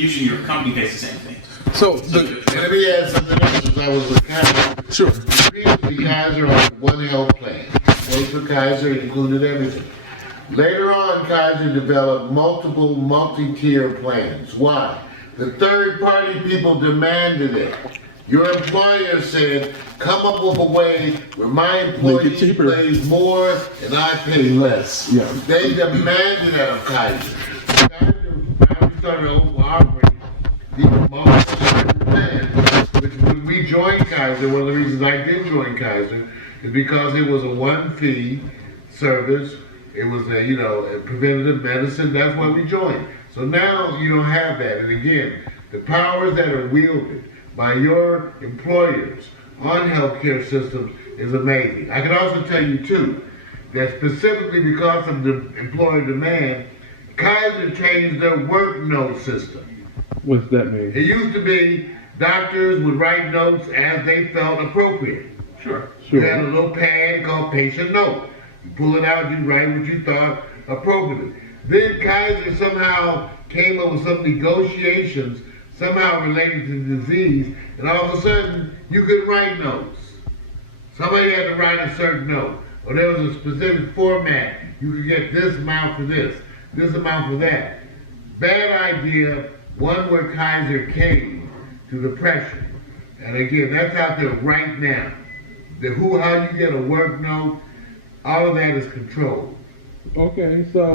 usually your company pays the same thing. So, And let me add something else since I was with Kaiser. sure. Previously, Kaiser had one health plan. Paid for Kaiser, it included everything. Later on, Kaiser developed multiple multi-tier plans. Why? The third-party people demanded it. Your employer said, come up with a way where my employee pays more and I pay less. Yeah. They demanded that of Kaiser. Kaiser finally started offering these multi-tier plans, which when we joined Kaiser, one of the reasons I did join Kaiser is because it was a one-fee service. It was a preventative medicine. That's why we joined. So now you don't have that. And again, the powers that are wielded by your employers on healthcare systems is amazing. I can also tell you too, that specifically because of the employer demand, Kaiser changed their work note system. What's that mean? It used to be doctors would write notes as they felt appropriate. Sure. You had a little pad called patient note. You pull it out, you write what you thought appropriate. Then Kaiser somehow came up with some negotiations somehow related to the disease, and all of a sudden you could write notes. Somebody had to write a certain note, or there was a specific format. You could get this amount for this amount for that. Bad idea, one where Kaiser came to the pressure. And again, that's out there right now. How you get a work note, all of that is controlled. Okay, so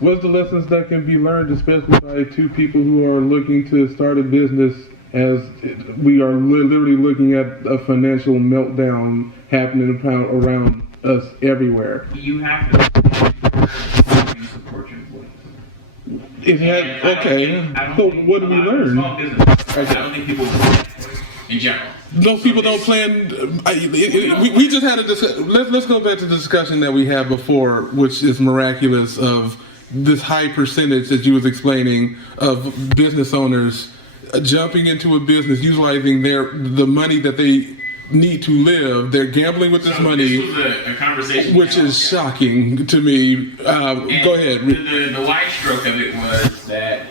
what's the lessons that can be learned, especially by two people who are looking to start a business, as we are literally looking at a financial meltdown happening around us everywhere? You have to support your employees. It had, okay, so what do we learn? Small business, I don't think people in general. No, people don't plan. We just had a discussion. Let's go back to the discussion that we had before, which is miraculous, of this high percentage that you was explaining of business owners jumping into a business, utilizing the money that they need to live. They're gambling with this money. This was a conversation, which is shocking to me. Go ahead. The wide stroke of it was that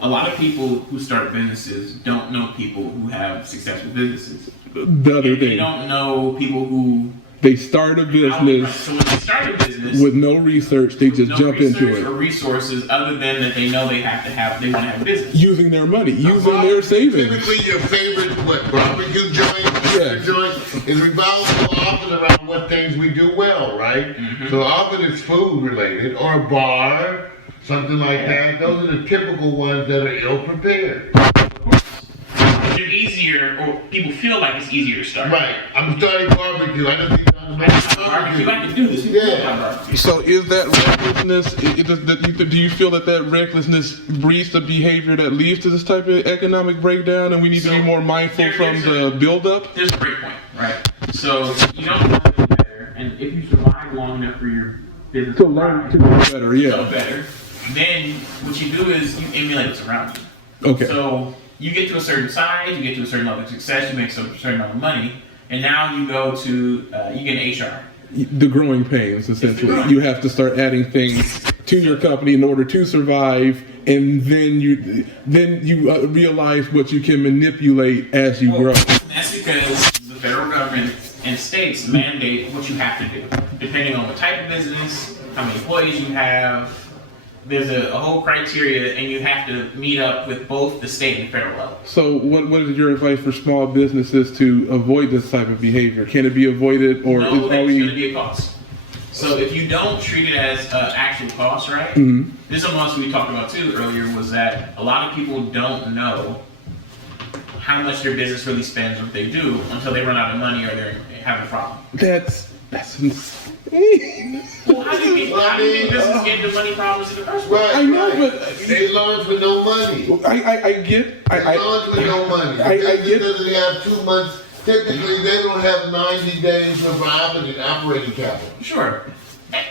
a lot of people who start businesses don't know people who have successful businesses. The other thing, they don't know people who they start a business. So when they start a business with no research, they just jump into it. Or resources other than that they know they want to have a business. Using their money, using their savings. Typically your favorite, barbecue joint is revolving often around what things we do well, right? Mm-hmm. So often it's food related, or a bar, something like that. Those are the typical ones that are ill prepared. They're easier, or people feel like it's easier to start. Right. I'm starting barbecue. I don't think barbecue. I can do this. Yeah. So is that recklessness? Do you feel that recklessness breeds the behavior that leads to this type of economic breakdown, and we need to be more mindful from the buildup? There's a great point, right? So you don't know any better, and if you survive long enough for your business to learn to do better, yeah. Better, then what you do is you emulate what's around you. Okay. So you get to a certain size, you get to a certain level of success, you make a certain amount of money, and now you go to you get an HR. The growing pains, essentially. You have to start adding things to your company in order to survive, and then you realize what you can manipulate as you grow. That's because the federal government and states mandate what you have to do, depending on what type of business, how many employees you have. There's a whole criteria, and you have to meet up with both the state and federal level. So what is your advice for small businesses to avoid this type of behavior? Can it be avoided, or no, there's going to be a cost. So if you don't treat it as actual cost, right? Mm-hmm. This is something else we talked about too earlier, was that a lot of people don't know how much their business really spends, or what they do, until they run out of money or they're having a problem. That's insane. Well, how do you think business get into money problems in the first place? Right, I know, but they launch with no money. I get. They launch with no money. It doesn't have 2 months. Typically, they don't have 90 days of operating capital. Sure.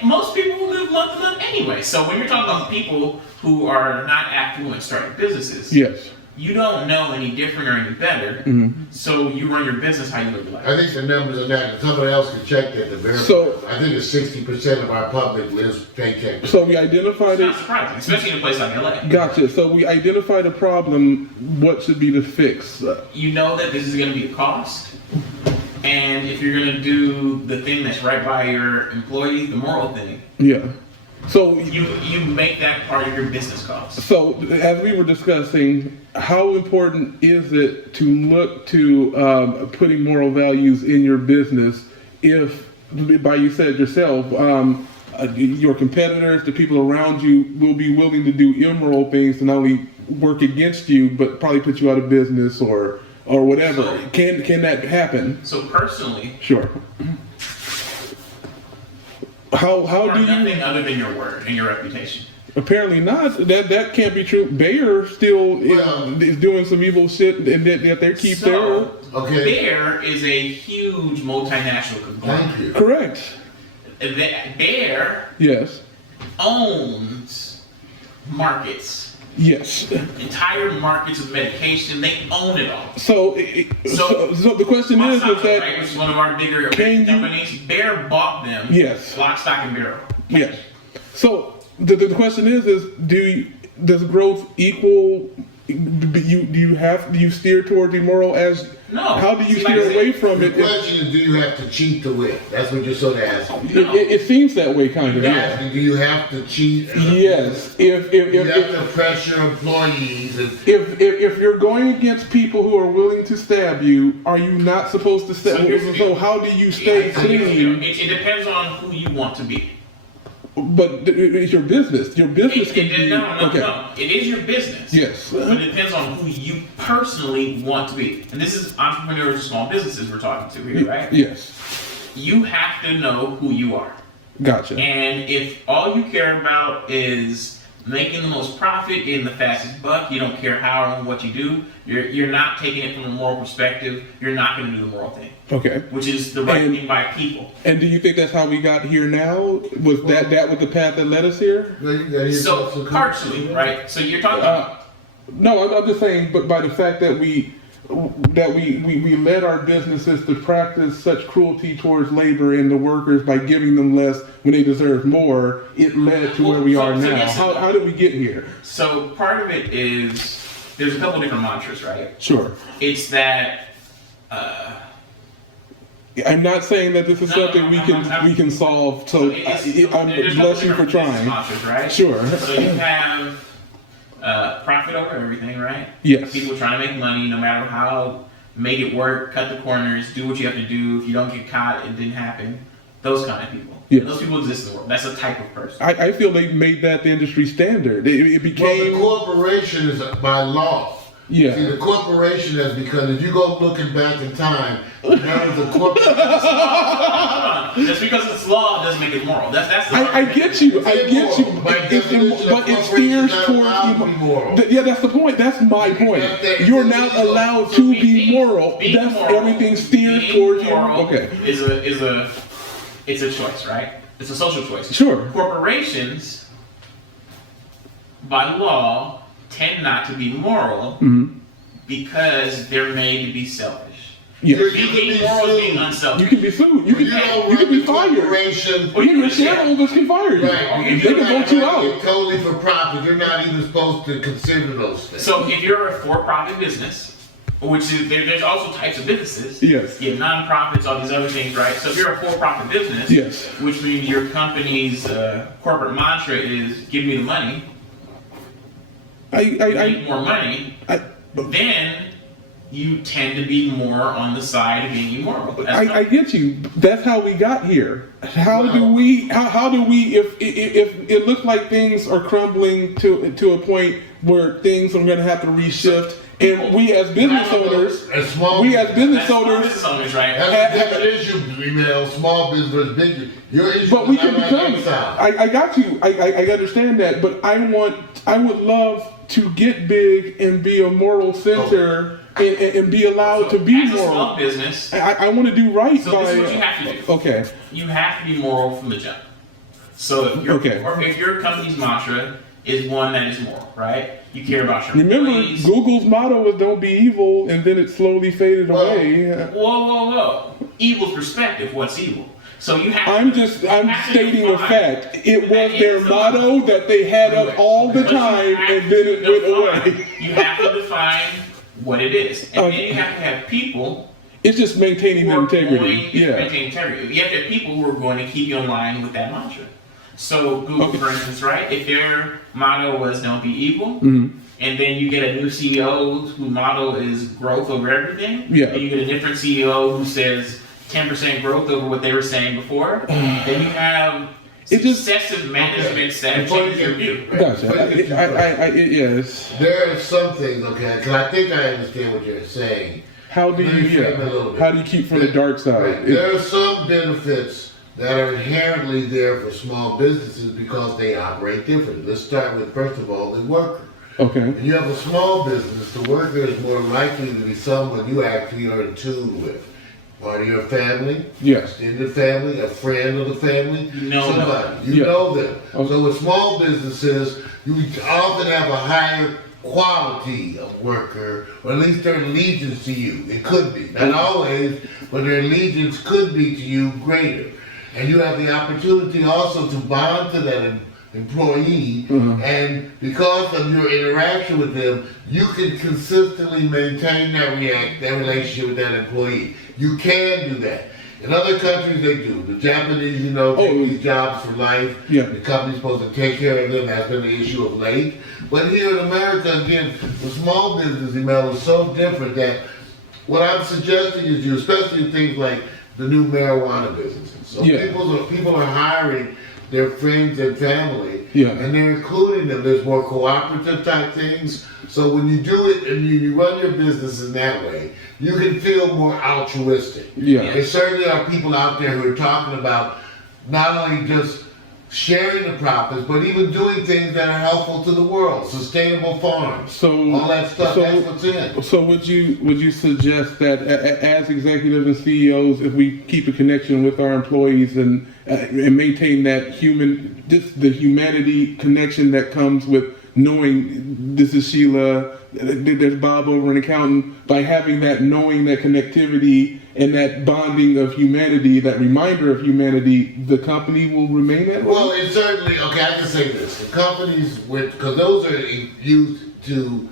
Most people will live month to month anyway. So when you're talking about people who are not affluent starting businesses, yes, you don't know any different or any better. So you run your business how you live your life. I think the numbers are that, and somebody else can check that to verify. So- I think it's 60% of our public lives paycheck. So we identified It's it. not surprising, especially in a place like LA. Gotcha. So we identified a problem. What should be the fix? You know that this is going to be a cost, and if you're going to do the thing that's right by your employee, the moral thing, Yeah. So you make that part of your business cost. So, as we were discussing, how important is it to look to putting moral values in your business if, by you said yourself, your competitors, the people around you will be willing to do immoral things to not only work against you, but probably put you out of business or whatever. So- Can that happen? So personally, Sure. How you are do you? nothing other than your word and your reputation. Apparently not. That can't be true. Bayer still Well- is doing some evil shit, and that they keep their. So, Okay. Bayer is a huge multinational conglomerate. Thank you. Correct. Bayer Yes. owns markets, Yes. entire markets of medication. They own it all. So the question is Monsanto, that right, which is one of our bigger Can you- companies, Bayer bought them. Yes. Lock, stock, and barrel. yes. So the question is does growth equal? Do you steer towards immoral as? No. How do you See, like steer I said, away from The it? question is, do you have to cheat to win? That's what you're sort of asking. It seems that way, kind of. You're Yeah. asking, do you have to cheat? Yes. If You have to pressure employees. And, if you're going against people who are willing to stab you, are you not supposed to stab? So how do you stay clean? It depends on who you want to be. But it's your business. Your business can be No. okay. It is your business. Yes. But it depends on who you personally want to be. And this is entrepreneurs and small businesses we're talking to here, right? Yes. You have to know who you are. Gotcha. And if all you care about is making the most profit, getting the fastest buck, you don't care how and what you do, you're not taking it from a moral perspective, you're not going to do the moral thing, Okay. which is the right And- thing by people. And do you think that's how we got here now? Was that was the path that led us here? So, partially, right? So you're talking about, No, I'm just saying, but by the fact that we led our businesses to practice such cruelty towards labor and the workers by giving them less when they deserve more, it led to where we are So now. yes, How did we get here? so part of it is, there's a couple different mantras, right? Sure. It's that, I'm not saying that this is No, something I'm- we can solve. So there's a I'm couple bless you for different business trying. mantras, right? Sure. So you have profit over everything, right? Yes. People trying to make money no matter how, make it work, cut the corners, do what you have to do. If you don't get caught, it didn't happen. Those kind of people. Yes. Those people exist in the world. That's a type of person. I feel they made that the industry standard. It well, became the corporation is by law. Yeah. See, the corporation is because if you go looking back in time, there was a corporation. Just because it's law doesn't make it moral. That's the I get you. I get you. By definition, But it a steers corporation's not towards allowed to be moral. Yeah, that's the point. That's my point. You're not allowed to be moral. Being That's moral, everything steers being towards you. moral Okay. It's a choice, right? It's a social choice. Sure. Corporations, by law, tend not to be moral because they're made to be selfish. Yes. Being moral is being unselfish. You can be sued. You can be fired. Corporation. Or your shareholders can fire you. Right. They can vote you out. It's totally for profit. You're not even supposed to consider those things. So if you're a for-profit business, which is there's also types of businesses. Yes. You have nonprofits, all these other things, right? So if you're a for-profit business, Yes. which means your company's corporate mantra is "Give me the money," make more money, then you tend to be more on the side of being immoral. I get you. That's how we got here. How do we? If it looks like things are crumbling to a point where things are going to have to reshift, and we as business owners, As small we as business Small owners, business owners, right? That's a different issue, email, small business versus big. Your issue but we is can not become. reconciled. I got you. I understand that, but I would love to get big and be a moral center. And be allowed to be As a small moral. business, I want to do right so by. this is what you have to do. Okay. You have to be moral from the jump. So if Okay. or if your company's mantra is one that is moral, right? You care about your Remember, employees. Google's motto was "Don't be evil," and then it slowly faded away. Whoa. Evil's perspective. What's evil? So you have. I'm to stating a define- fact. It was That their is the motto that they had up all the But you time, have and then to it went define- away. You have to define what it is, and then you have to have people. It's just maintaining who the are integrity. going- Yeah. Maintain integrity. You have to have people who are going to keep you in line with that mantra. So Google, Okay. for instance, right? If their motto was "Don't be evil," Mm-hmm. and then you get a new CEO whose motto is "Growth over everything," Yeah. and you get a different CEO who says 10% growth over what they were saying before, then you have It just- successive managements that have Before you changed your get- view. Gotcha. But you get Yes. There are some things, okay, because I think I understand what you're saying. How do Let me you? frame it a little bit. How do you keep from the dark side? Right. There are some benefits that are inherently there for small businesses because they operate differently. Let's start with, first of all, the worker. Okay. When you have a small business, the worker is more likely to be someone you actually are in tune with. Part of your family, Yes. extended family, a friend of the family, You know somebody. You Yeah. know them. Okay. So with small businesses, you often have a higher quality of worker, or at least their allegiance to you. It could be. Not always, but their allegiance could be to you greater. And you have the opportunity also to bond to that employee, and because of your interaction with them, you can consistently maintain that relationship with that employee. You can do that. In other countries, they do. The Japanese, take these jobs for life. Yeah. The company's supposed to take care of them. That's been the issue of late. But here in America, again, the small business email is so different that what I'm suggesting is you, especially in things like the new marijuana businesses. So Yeah. people are hiring their friends and family, Yeah. and they're including them. There's more cooperative type things. So when you do it and you run your business in that way, you can feel more altruistic. Yeah. There certainly are people out there who are talking about not only just sharing the profits, but even doing things that are helpful to the world, sustainable farms, So all that stuff. That's what's in. So would you suggest that as executives and CEOs, if we keep a connection with our employees and maintain that the humanity connection that comes with knowing this is Sheila, there's Bob over an accountant, by having that knowing, that connectivity, and that bonding of humanity, that reminder of humanity, the company will remain that way? Well, it certainly, okay, I can say this. The companies, because those are used to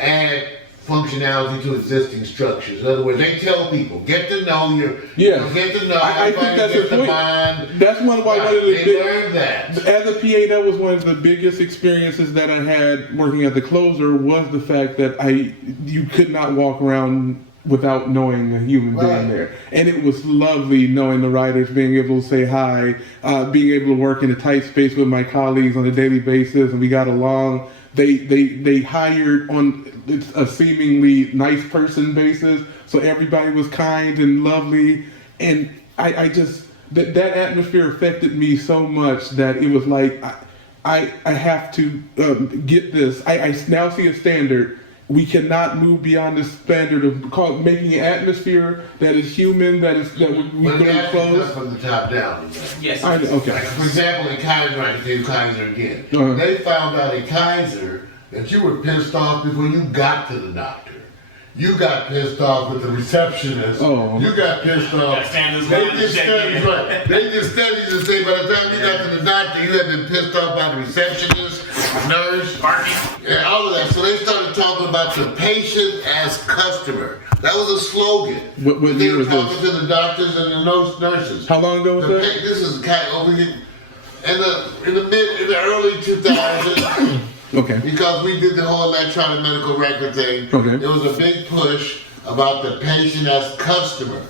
add functionality to existing structures. In other words, they tell people, get to know get to know, I think everybody that's gets the to point. bond. That's one of the They learn that. As a PA, that was one of the biggest experiences that I had working at the closer, was the fact that you could not walk around without knowing a human being Right. there. And it was lovely knowing the writers, being able to say hi, being able to work in a tight space with my colleagues on a daily basis, and we got along. They hired on a seemingly nice person basis, so everybody was kind and lovely, and I just that atmosphere affected me so much that it was like I have to get this. I now see a standard. We cannot move beyond this standard of making an atmosphere that is human, that we But can that's close. from the top down. Yes. Okay. Like, for example, in Kaiser, I can tell you Kaiser again. Uh-huh. They found out in Kaiser that you were pissed off before you got to the doctor. You got pissed off with the receptionist. Oh. You got pissed off. Standards They line did check studies, in. right. They did studies to say by the time you got to the doctor, you had been pissed off by the receptionist, nurse, Parking. and all of that. So they started talking about the patient as customer. That was a slogan. What they year were was talking this? to the doctors and the nurses. How long ago was that? This is kind of over here in the early 2000s. Okay. Because we did the whole electronic medical record thing. Okay. There was a big push about the patient as customer.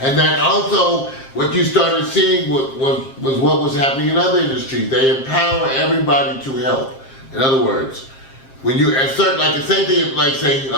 And then also what you started seeing was what was happening in other industries. They empower everybody to help. In other words, when you assert, like the same thing like saying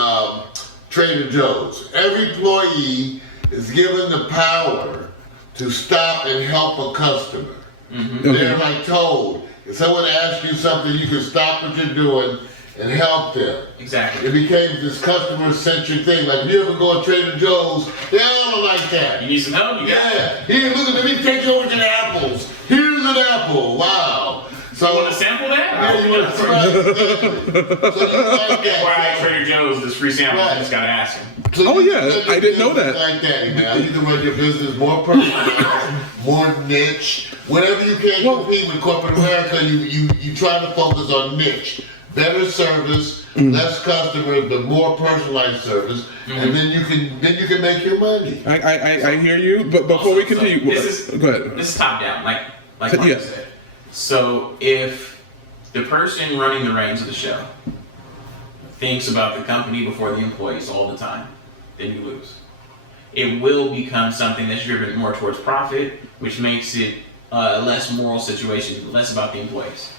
Trader Joe's. Every employee is given the power to stop and help a customer. Mm-hmm. They're like told, if someone asks you something, you can stop what you're doing and help them. Exactly. It became this customer-centric thing. Like, if you ever go to Trader Joe's, they don't like that. You need some help? You got it. Yeah. Here, look at me, take you over to the apples. Here's an apple. Wow. So You want to sample that? yeah, you want to try it. So you like that. Before I Trader Joe's, this free sample, I just gotta ask him. So Oh, you yeah, can run your I didn't know business that. Like that, man. You can run your business more personalized, more niche. Whenever you can't compete with corporate America, you try to focus on niche. Better service, less customers, but more personalized service, and then you can make your money. I hear you, but before we Also, continue, go ahead. This is top down, like Mark Yeah. said. So if the person running the reins of the show thinks about the company before the employees all the time, then you lose. It will become something that's driven more towards profit, which makes it a less moral situation, less about the employees.